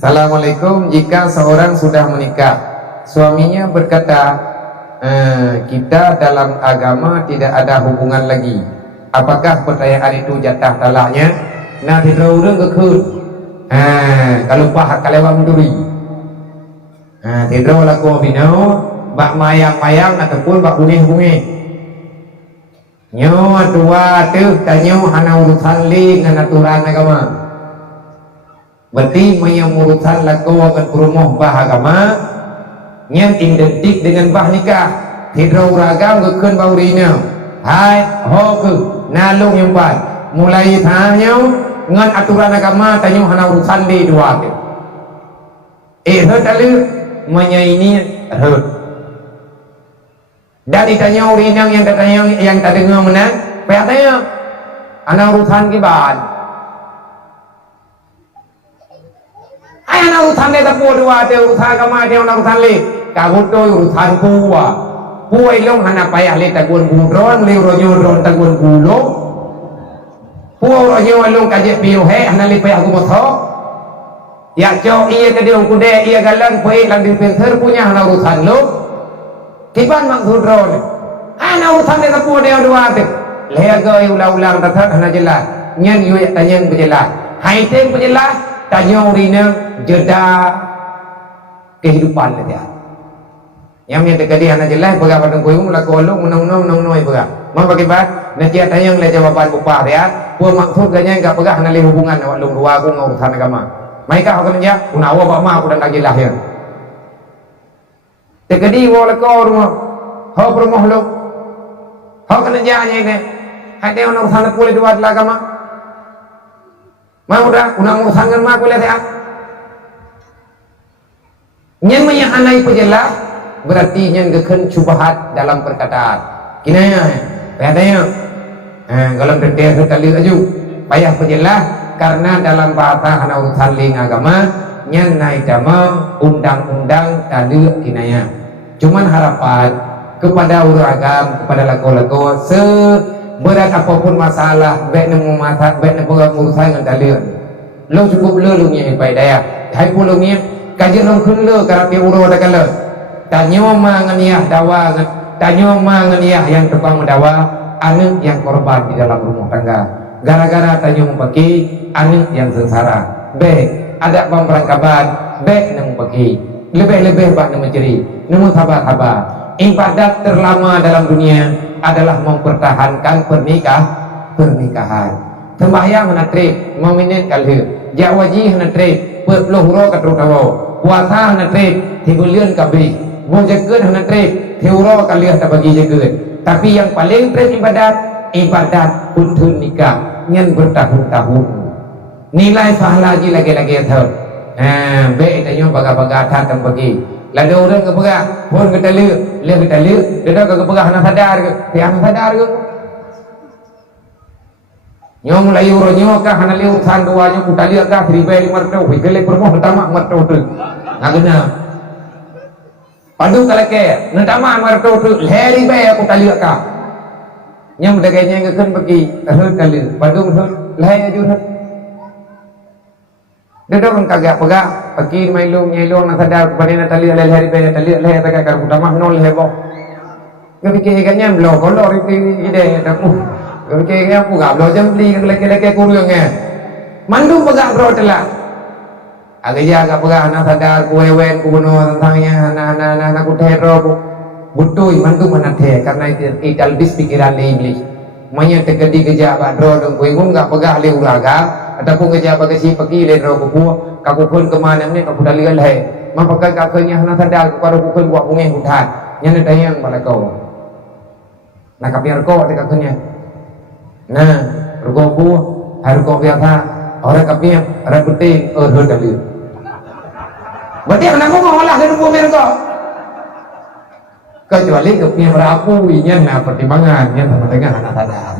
Assalamualaikum. Jika seorang sudah menikah, suaminya berkata, kita dalam agama tidak ada hubungan lagi. Apakah pertanyaan itu jatah talaknya? Nah, tidak urang kekut. Kalau pahak kalewang duri. Tidak laku binau, bak mayang-mayang ataupun bak bunih-bunih. Nyo dua tu tanyo hana urusan li dengan aturan agama. Berarti yang urusan laku akan perumuh bah agama yang identik dengan bah nikah. Tidak uragam kekun baurina. Hai ho ke nalung yang pat. Mulai tanya dengan aturan agama tanyo hana urusan li dua tu. Talu menyaini hut. Dan ditanya urinang yang katanya yang tak dengar menang, katanya ana urusan kiban. Ana urusan dia tak dua dia urusan agama dia urusan le. Kabut tu urusan puwa. Puwa ilong hana payah le tagun budron le rojo ron tagun bulo. Puwa rojo ilong kaje piu he hana le payah gumoto. Ya cok iya ke dia kude iya galang pui lang di pinter punya hana urusan lo. Kiban maksud ron. Ana urusan dia tak dia dua tu. Lega ulang-ulang tak hana jelas. Nyan yu tanya berjelas. Hai teng berjelas tanya urina jeda kehidupan dia. Yang terjadi hana jelas pegang pada kuing laku olong menang-menang pegang. Mau bagi bat nanti tanya le jawaban upah dia. Pua maksud ganya enggak pegang hana le hubungan awak long dua aku urusan agama. Mereka akan menjawab, unawa bak ma aku dan lagi lahir. Terjadi wala ko rumah. Ho rumah lo. Ho kena janya ini. Ada orang urusan pulih dua agama. Mau dah unang urusan dengan ma kuliah dia. Nyen menyahanai pejelas berarti nyen geken cubahat dalam perkataan. Kinaya, katanya, kalau berdiri kali aju, payah pejelas karena dalam bahasa hana urusan ling agama, nyen naik dama undang-undang tadi kinaya. Cuman harapan kepada uragam, kepada laku-laku seberat apapun masalah, baik nemu masak, baik nemu urusan dengan tadi. Lo cukup lo nya pai daya. Hai pulungnya kaji long kun lo karapi uro ada kala. Tanyo mangeniah dawa, tanyo mangeniah yang tukang mendawa, anu yang korban di dalam rumah tangga. Gara-gara tanyo membagi, anu yang sengsara. Baik, ada pemberangkapan, baik nemu bagi. Lebih-lebih bak nemu ceri, nemu sabar-sabar. Ibadat terlama dalam dunia adalah mempertahankan pernikahan. Sembahyang menatrip, meminin kalhir. Jawaji menatrip, perlohuro katrutawo. Puasa menatrip, tigulian kabih. Mujagun menatrip, teuro kalih tak bagi jagun. Tapi yang paling trip ibadat untuk nikah yang bertahun-tahun. Nilai pahala lagi-lagi tahu. Baik tanya baga-baga tak bagi. Lalu orang ke pegah, pun kita lihat, dia ke pegah nak sadar ke, tiang sadar ke. Nyong layu ronyo kah hana liu san dua nyong kita lihat kah ribai martau, hikale permoh pertama martau tu. Nagena. Padu kalake, pertama martau tu, ribai aku tak lihat kah. Nyong dagainya ngeken pergi, kali, padu leh ajur. Dia orang kagak pegak, pergi mailung nyelung nak sadar pada nak tali leh ribai tali leh tak kagak utama nol heboh. Kepikirannya belum, kalau riti ide dah. Kaya aku gak belajar beli laki-laki kurang mandum pegang rotelah agak jaga pegang anak sadar kuewen kuno tentangnya anak kutero butui mandum manate karena itu italbis pikiran iblis manya tegedi geja badro dong kuingum gak pegang le uraga ataupun geja bagasi pergi le ro kupu kakupun kemana ni kapu dalian leh mampakan kakenya anak sadar kepada kupun buat bunga hutan nyana tayang pada kau nak kapiar kau dekat kakenya. Nah, ruko harga biasa orang kapnya orang putih tadi. Berarti anak kau ngolah ke ruko mereka. Kecuali kapnya berapu inya pertimbangannya sama dengan anak sadar.